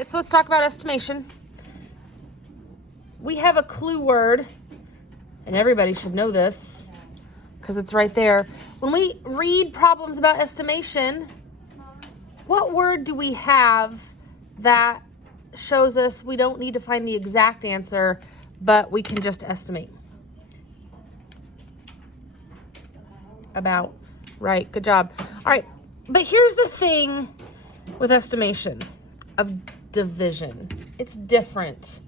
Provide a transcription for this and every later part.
right, so let's talk about estimation. We have a clue word, and everybody should know this because it's right there. When we read problems about estimation, what word do we have that shows us we don't need to find the exact answer, but we can just estimate? About. Right, good job. All right, but here's the thing with estimation of division. It's different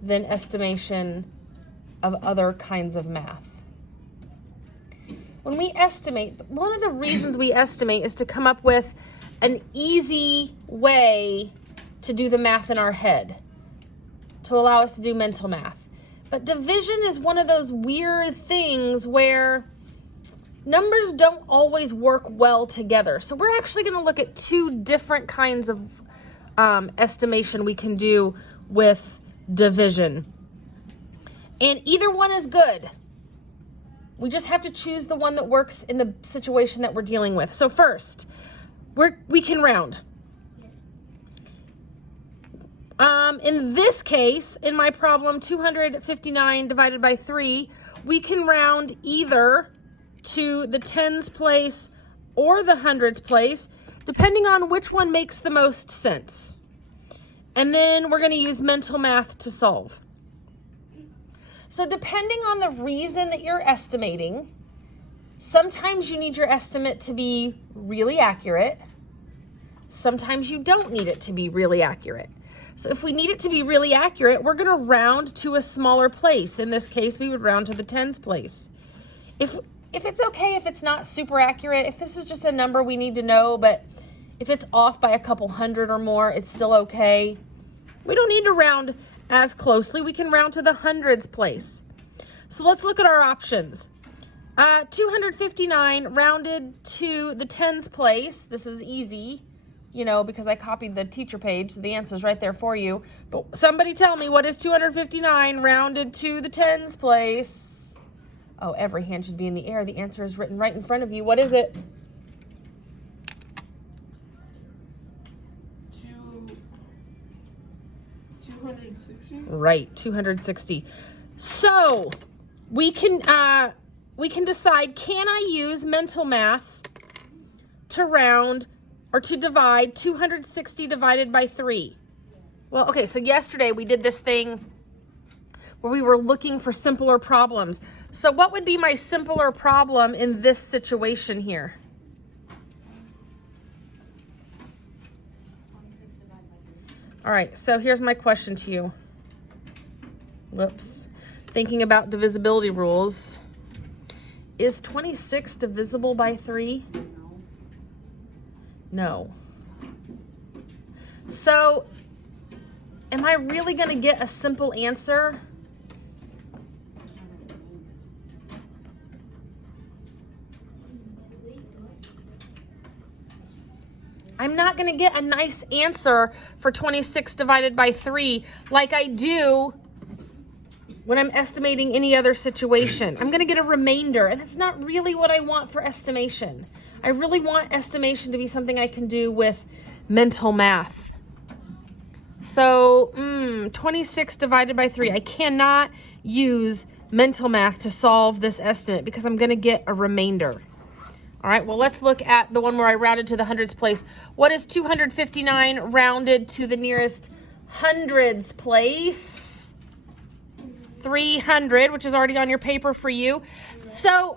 than estimation of other kinds of math. When we estimate, one of the reasons we estimate is to come up with an easy way to do the math in our head, to allow us to do mental math. But division is one of those weird things where numbers don't always work well together. So we're actually going to look at two different kinds of estimation we can do with division. And either one is good. We just have to choose the one that works in the situation that we're dealing with. So first, we can round. In this case, in my problem, 259 divided by 3, we can round either to the tens place or the hundreds place, depending on which one makes the most sense. And then we're going to use mental math to solve. So depending on the reason that you're estimating, sometimes you need your estimate to be really accurate. Sometimes you don't need it to be really accurate. So if we need it to be really accurate, we're going to round to a smaller place. In this case, we would round to the tens place. If it's okay if it's not super accurate, if this is just a number we need to know, but if it's off by a couple hundred or more, it's still okay. We don't need to round as closely. We can round to the hundreds place. So let's look at our options. 259 rounded to the tens place. This is easy, you know, because I copied the teacher page, so the answer's right there for you. But somebody tell me, what is 259 rounded to the tens place? Oh, every hand should be in the air. The answer is written right in front of you. What is it? 260. Right, 260. So we can decide, can I use mental math to round or to divide 260 divided by 3? Well, okay, so yesterday we did this thing where we were looking for simpler problems. So what would be my simpler problem in this situation here? All right, so here's my question to you. Whoops. Thinking about divisibility rules. Is 26 divisible by 3? No. So, am I really going to get a simple answer? I'm not going to get a nice answer for 26 divided by 3 like I do when I'm estimating any other situation. I'm going to get a remainder, and that's not really what I want for estimation. I really want estimation to be something I can do with mental math. So 26 divided by 3. I cannot use mental math to solve this estimate because I'm going to get a remainder. All right, well, let's look at the one where I rounded to the hundreds place. What is 259 rounded to the nearest hundreds place? 300, which is already on your paper for you. So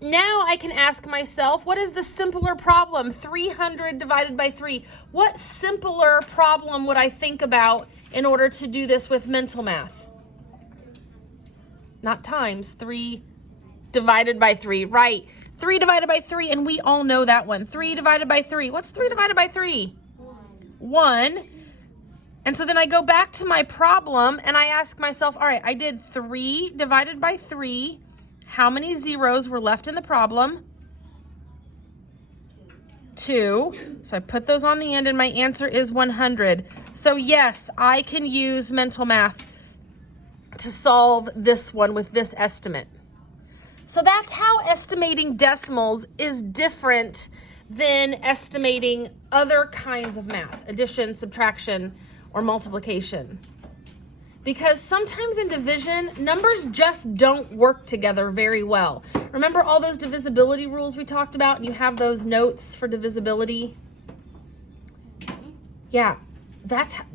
now I can ask myself, what is the simpler problem? 300 divided by 3. What simpler problem would I think about in order to do this with mental math? Not times, 3 divided by 3, right? 3 divided by 3, and we all know that one. 3 divided by 3. What's 3 divided by 3? 1. And so then I go back to my problem, and I ask myself, all right, I did 3 divided by 3. How many zeros were left in the problem? 2. So I put those on the end, and my answer is 100. So yes, I can use mental math to solve this one with this estimate. So that's how estimating decimals is different than estimating other kinds of math, addition, subtraction, or multiplication. Because sometimes in division, numbers just don't work together very well. Remember all those divisibility rules we talked about, and you have those notes for divisibility? Yeah,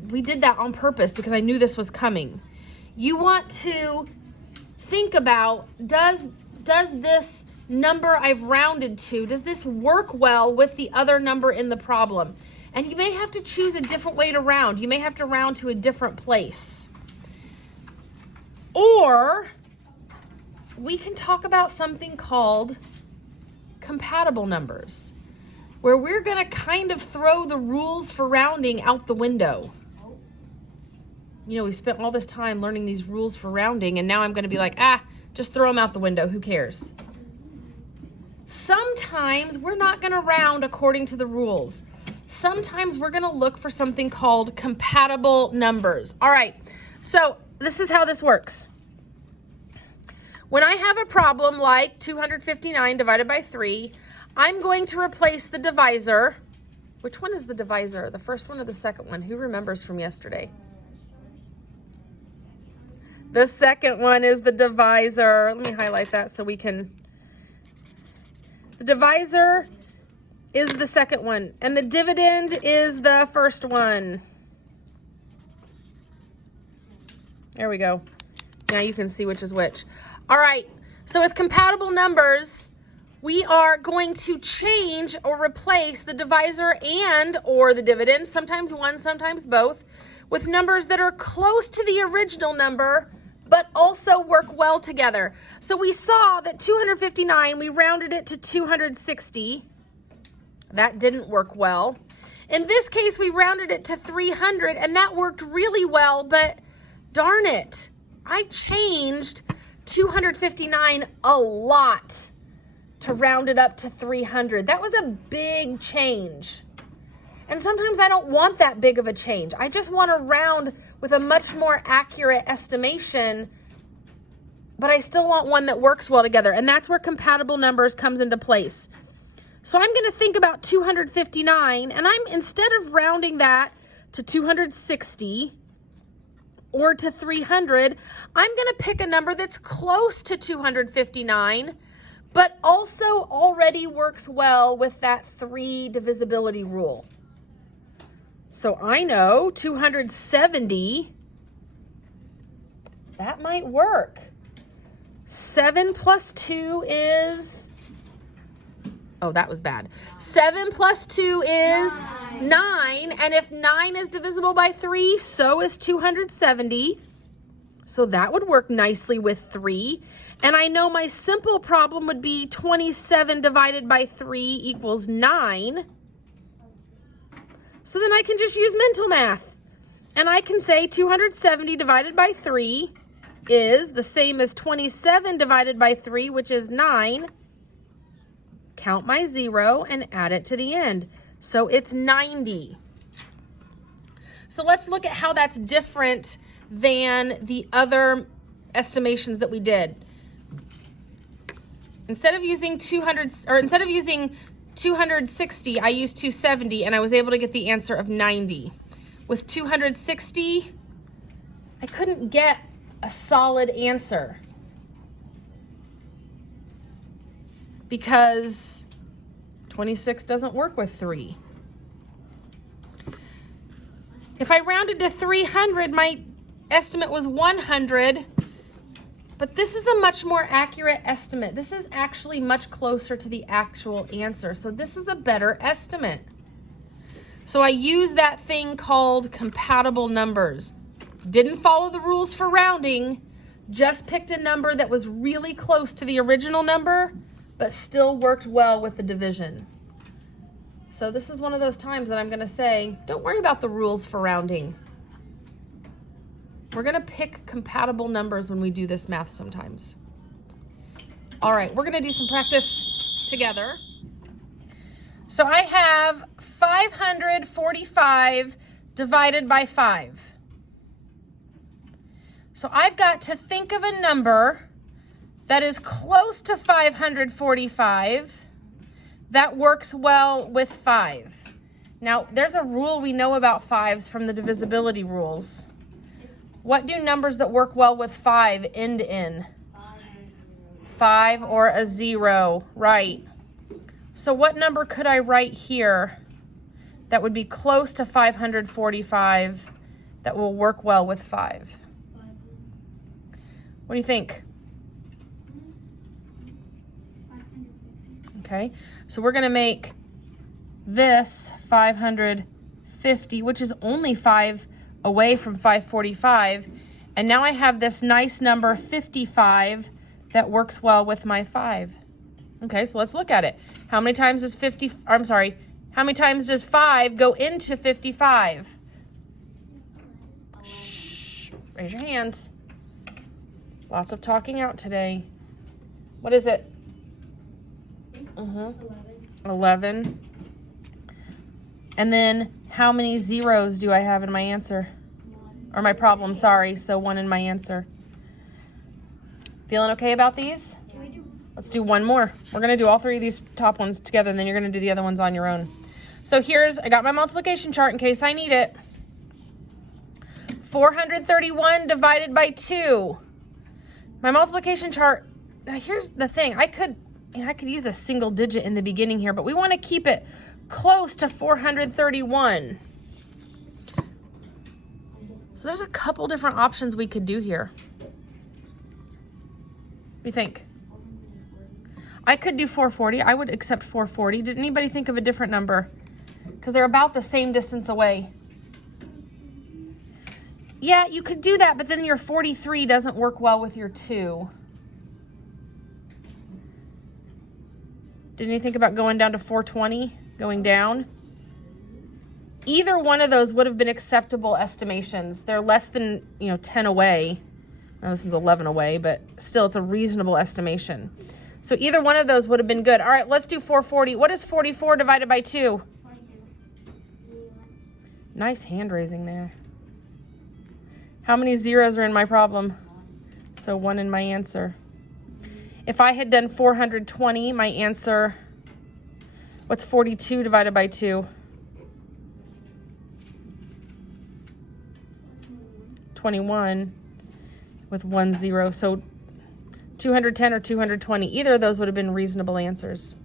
we did that on purpose because I knew this was coming. You want to think about, does this number I've rounded to, does this work well with the other number in the problem? And you may have to choose a different way to round. You may have to round to a different place. Or we can talk about something called compatible numbers, where we're going to kind of throw the rules for rounding out the window. You know, we spent all this time learning these rules for rounding, and now I'm going to be like, just throw them out the window. Who cares? Sometimes we're not going to round according to the rules. Sometimes we're going to look for something called compatible numbers. All right, so this is how this works. When I have a problem like 259 divided by 3, I'm going to replace the divisor. Which one is the divisor? The first one or the second one? Who remembers from yesterday? The second one is the divisor. Let me highlight that so we can. The divisor is the second one, and the dividend is the first one. There we go. Now you can see which is which. All right, so with compatible numbers, we are going to change or replace the divisor and or the dividend, sometimes one, sometimes both, with numbers that are close to the original number, but also work well together. So we saw that 259, we rounded it to 260. That didn't work well. In this case, we rounded it to 300, and that worked really well, but darn it, I changed 259 a lot to round it up to 300. That was a big change. And sometimes I don't want that big of a change. I just want to round with a much more accurate estimation, but I still want one that works well together. And that's where compatible numbers comes into place. So I'm going to think about 259, and instead of rounding that to 260 or to 300, I'm going to pick a number that's close to 259, but also already works well with that 3 divisibility rule. So I know 270, that might work. 7 plus 2 is, oh, that was bad. 7 plus 2 is 9, and if 9 is divisible by 3, so is 270. So that would work nicely with 3. And I know my simple problem would be 27 divided by 3 equals 9. So then I can just use mental math. And I can say 270 divided by 3 is the same as 27 divided by 3, which is 9. Count my 0 and add it to the end. So it's 90. So let's look at how that's different than the other estimations that we did. Instead of using 260, I used 270, and I was able to get the answer of 90. With 260, I couldn't get a solid answer because 26 doesn't work with 3. If I rounded to 300, my estimate was 100, but this is a much more accurate estimate. This is actually much closer to the actual answer, so this is a better estimate. So I use that thing called compatible numbers. Didn't follow the rules for rounding, just picked a number that was really close to the original number, but still worked well with the division. So this is one of those times that I'm going to say, don't worry about the rules for rounding. We're going to pick compatible numbers when we do this math sometimes. All right, we're going to do some practice together. So I have 545 divided by 5. So I've got to think of a number that is close to 545, that works well with 5. Now, there's a rule we know about 5s from the divisibility rules. What do numbers that work well with 5 end in? 5 or a 0, right. So what number could I write here that would be close to 545 that will work well with 5? What do you think? Okay, so we're going to make this 550, which is only 5 away from 545. And now I have this nice number 55 that works well with my 5. Okay, so let's look at it. How many times does how many times does 5 go into 55? Shh, raise your hands. Lots of talking out today. What is it? 11. And then how many zeros do I have in my answer? Or my problem, sorry. So 1 in my answer. Feeling okay about these? Let's do one more. We're going to do all 3 of these top ones together, and then you're going to do the other ones on your own. So I got my multiplication chart in case I need it. 431 divided by 2. My multiplication chart, now here's the thing. I could use a single digit in the beginning here, but we want to keep it close to 431. So there's a couple different options we could do here. What do you think? I could do 440. I would accept 440. Did anybody think of a different number? Because they're about the same distance away. Yeah, you could do that, but then your 43 doesn't work well with your 2. Didn't you think about going down to 420? Going down? Either one of those would have been acceptable estimations. They're less than, 10 away. Now this one's 11 away, but still it's a reasonable estimation. So either one of those would have been good. All right, let's do 440. What is 44 divided by 2? Nice hand raising there. How many zeros are in my problem? So 1 in my answer. If I had done 420, my answer, what's 42 divided by 2? 21 with 1 0. So 210 or 220. Either of those would have been reasonable answers.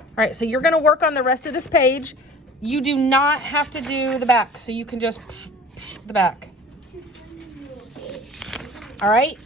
All right, so you're going to work on the rest of this page. You do not have to do the back, so you can just the back. All right.